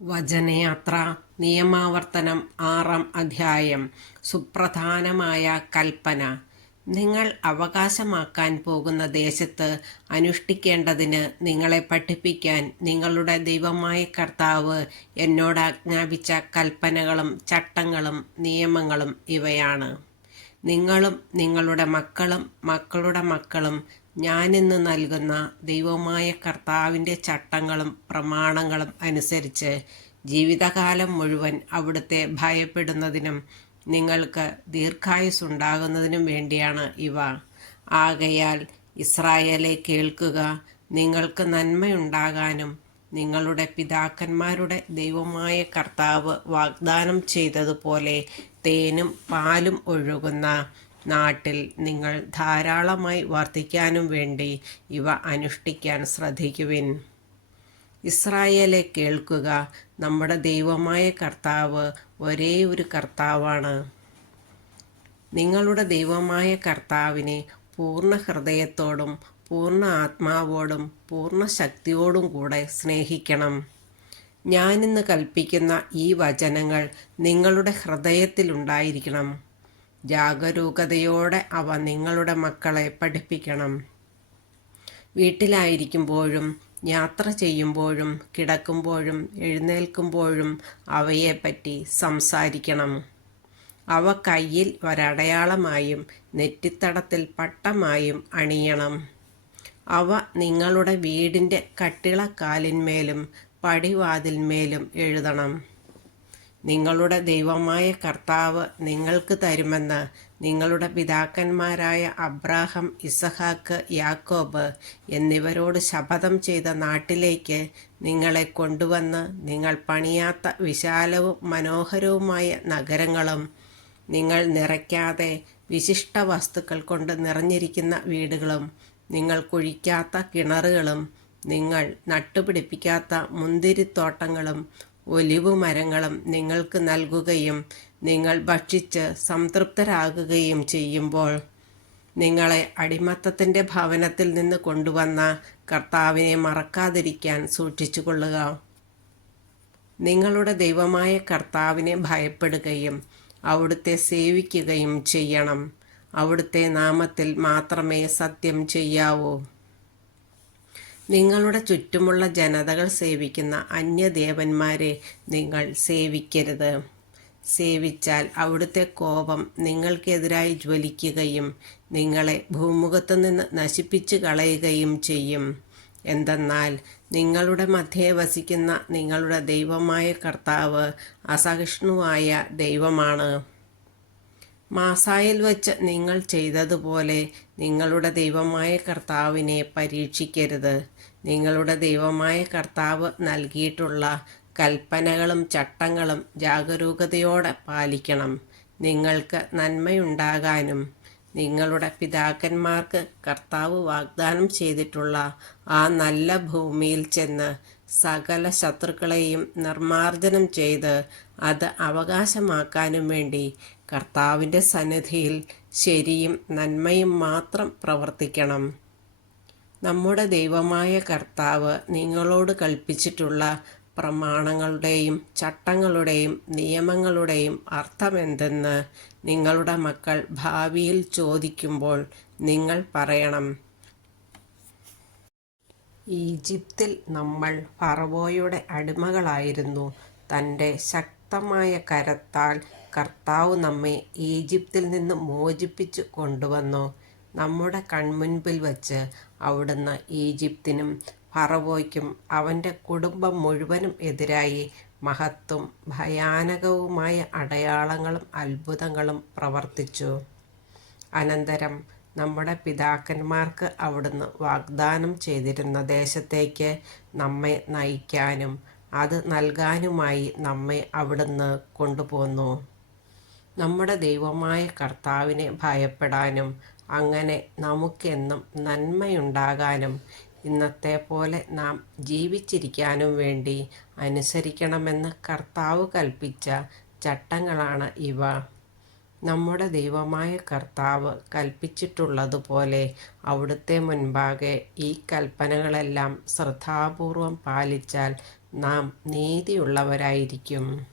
വചനയാത്ര നിയമാവർത്തനം 6-ാം അധ്യായം. സുപ്രധാനമായ കൽപ്പന. നിങ്ങൾ അവകാശമാക്കാൻ പോകുന്ന ദേശത്ത് അനുഷ്ഠിക്കേണ്ടതിന് നിങ്ങളെ പഠിപ്പിക്കാൻ നിങ്ങളുടെ ദൈവമായ കർത്താവ് എന്നോട് ആജ്ഞാപിച്ച കൽപ്പനകളും ചട്ടങ്ങളും നിയമങ്ങളും ഇവയാണ്. നിങ്ങളും നിങ്ങളുടെ മക്കളും മക്കളുടെ മക്കളും ഞാനിന്ന് നൽകുന്ന ദൈവമായ കർത്താവിൻ്റെ ചട്ടങ്ങളും പ്രമാണങ്ങളും അനുസരിച്ച് ജീവിതകാലം മുഴുവൻ അവിടുത്തെ ഭയപ്പെടുന്നതിനും നിങ്ങൾക്ക് ദീർഘായുസ്സുണ്ടാകുന്നതിനും വേണ്ടിയാണ് ഇവ. ആകയാൽ ഇസ്രായേലെ കേൾക്കുക. നിങ്ങൾക്ക് നന്മയുണ്ടാകാനും നിങ്ങളുടെ പിതാക്കന്മാരുടെ ദൈവമായ കർത്താവ് വാഗ്ദാനം ചെയ്തതുപോലെ തേനും പാലും ഒഴുകുന്ന നാട്ടിൽ നിങ്ങൾ ധാരാളമായി വർദ്ധിക്കാനും വേണ്ടി ഇവ അനുഷ്ഠിക്കാൻ ശ്രദ്ധിക്കുവിൻ. ഇസ്രായേലെ കേൾക്കുക. നമ്മുടെ ദൈവമായ കർത്താവ് ഒരേ ഒരു കർത്താവാണ്. നിങ്ങളുടെ ദൈവമായ കർത്താവിനെ പൂർണ്ണ ഹൃദയത്തോടും പൂർണ്ണ ആത്മാവോടും പൂർണ്ണ ശക്തിയോടും കൂടെ സ്നേഹിക്കണം. ഞാനിന്ന് കൽപ്പിക്കുന്ന ഈ വചനങ്ങൾ നിങ്ങളുടെ ഹൃദയത്തിലുണ്ടായിരിക്കണം. ജാഗരൂകതയോടെ അവ നിങ്ങളുടെ മക്കളെ പഠിപ്പിക്കണം. വീട്ടിലായിരിക്കുമ്പോഴും യാത്ര ചെയ്യുമ്പോഴും കിടക്കുമ്പോഴും എഴുന്നേൽക്കുമ്പോഴും അവയെപ്പറ്റി സംസാരിക്കണം. അവ കയ്യിൽ ഒരടയാളമായും നെറ്റിത്തടത്തിൽ പട്ടമായും അണിയണം. അവ നിങ്ങളുടെ വീടിൻ്റെ കട്ടിളക്കാലിന്മേലും പടിവാതിൽമേലും എഴുതണം. നിങ്ങളുടെ ദൈവമായ കർത്താവ് നിങ്ങൾക്ക് തരുമെന്ന് നിങ്ങളുടെ പിതാക്കന്മാരായ അബ്രാഹം, ഇസഹാക്ക്, യാക്കോബ് എന്നിവരോട് ശപഥം ചെയ്ത നാട്ടിലേക്ക് നിങ്ങളെ കൊണ്ടുവന്ന് നിങ്ങൾ പണിയാത്ത വിശാലവും മനോഹരവുമായ നഗരങ്ങളും നിങ്ങൾ നിറയ്ക്കാതെ വിശിഷ്ട വസ്തുക്കൾ കൊണ്ട് നിറഞ്ഞിരിക്കുന്ന വീടുകളും നിങ്ങൾ കുഴിക്കാത്ത കിണറുകളും നിങ്ങൾ നട്ടുപിടിപ്പിക്കാത്ത മുന്തിരിത്തോട്ടങ്ങളും ഒലിവ് മരങ്ങളും നിങ്ങൾക്ക് നൽകുകയും നിങ്ങൾ ഭക്ഷിച്ച് സംതൃപ്തരാകുകയും ചെയ്യുമ്പോൾ നിങ്ങളെ അടിമത്തത്തിൻ്റെ ഭവനത്തിൽ നിന്ന് കൊണ്ടുവന്ന കർത്താവിനെ മറക്കാതിരിക്കാൻ സൂക്ഷിച്ചുകൊള്ളുക. നിങ്ങളുടെ ദൈവമായ കർത്താവിനെ ഭയപ്പെടുകയും അവിടുത്തെ സേവിക്കുകയും ചെയ്യണം. അവിടുത്തെ നാമത്തിൽ മാത്രമേ സത്യം ചെയ്യാവൂ. നിങ്ങളുടെ ചുറ്റുമുള്ള ജനതകൾ സേവിക്കുന്ന അന്യദേവന്മാരെ നിങ്ങൾ സേവിക്കരുത്. സേവിച്ചാൽ അവിടുത്തെ കോപം നിങ്ങൾക്കെതിരായി ജ്വലിക്കുകയും നിങ്ങളെ ഭൂമുഖത്തു നിന്ന് നശിപ്പിച്ചു കളയുകയും ചെയ്യും. എന്തെന്നാൽ നിങ്ങളുടെ മധ്യേ വസിക്കുന്ന നിങ്ങളുടെ ദൈവമായ കർത്താവ് അസഹിഷ്ണുവായ ദൈവമാണ്. മാസായിൽ വച്ച് നിങ്ങൾ ചെയ്തതുപോലെ നിങ്ങളുടെ ദൈവമായ കർത്താവിനെ പരീക്ഷിക്കരുത്. നിങ്ങളുടെ ദൈവമായ കർത്താവ് നൽകിയിട്ടുള്ള കൽപ്പനകളും ചട്ടങ്ങളും ജാഗരൂകതയോടെ പാലിക്കണം. നിങ്ങൾക്ക് നന്മയുണ്ടാകാനും നിങ്ങളുടെ പിതാക്കന്മാർക്ക് കർത്താവ് വാഗ്ദാനം ചെയ്തിട്ടുള്ള ആ നല്ല ഭൂമിയിൽ ചെന്ന് സകല ശത്രുക്കളെയും നിർമ്മാർജ്ജനം ചെയ്ത് അത് അവകാശമാക്കാനും വേണ്ടി കർത്താവിൻ്റെ സന്നിധിയിൽ ശരിയും നന്മയും മാത്രം പ്രവർത്തിക്കണം. നമ്മുടെ ദൈവമായ കർത്താവ് നിങ്ങളോട് കൽപ്പിച്ചിട്ടുള്ള പ്രമാണങ്ങളുടെയും ചട്ടങ്ങളുടെയും നിയമങ്ങളുടെയും അർത്ഥമെന്തെന്ന് നിങ്ങളുടെ മക്കൾ ഭാവിയിൽ ചോദിക്കുമ്പോൾ നിങ്ങൾ പറയണം: ഈജിപ്തിൽ നമ്മൾ ഫറവോയുടെ അടിമകളായിരുന്നു. തൻ്റെ ശക്തമായ കരത്താൽ കർത്താവ് നമ്മെ ഈജിപ്തിൽ നിന്ന് മോചിപ്പിച്ചു കൊണ്ടുവന്നു. നമ്മുടെ കൺമുൻപിൽ വച്ച് അവിടുന്ന് ഈജിപ്തിനും ഫറവോയ്ക്കും അവൻ്റെ കുടുംബം മുഴുവനും എതിരായി മഹത്തും ഭയാനകവുമായ അടയാളങ്ങളും അത്ഭുതങ്ങളും പ്രവർത്തിച്ചു. അനന്തരം നമ്മുടെ പിതാക്കന്മാർക്ക് അവിടുന്ന് വാഗ്ദാനം ചെയ്തിരുന്ന ദേശത്തേക്ക് നമ്മെ നയിക്കാനും അത് നൽകാനുമായി നമ്മെ അവിടുന്ന് കൊണ്ടുപോന്നു. നമ്മുടെ ദൈവമായ കർത്താവിനെ ഭയപ്പെടാനും അങ്ങനെ നമുക്കെന്നും നന്മയുണ്ടാകാനും ഇന്നത്തെ പോലെ നാം ജീവിച്ചിരിക്കാനും വേണ്ടി അനുസരിക്കണമെന്ന് കർത്താവ് കൽപ്പിച്ച ചട്ടങ്ങളാണ് ഇവ. നമ്മുടെ ദൈവമായ കർത്താവ് കൽപ്പിച്ചിട്ടുള്ളതുപോലെ അവിടുത്തെ മുൻപാകെ ഈ കൽപ്പനകളെല്ലാം ശ്രദ്ധാപൂർവം പാലിച്ചാൽ നാം നീതിയുള്ളവരായിരിക്കും.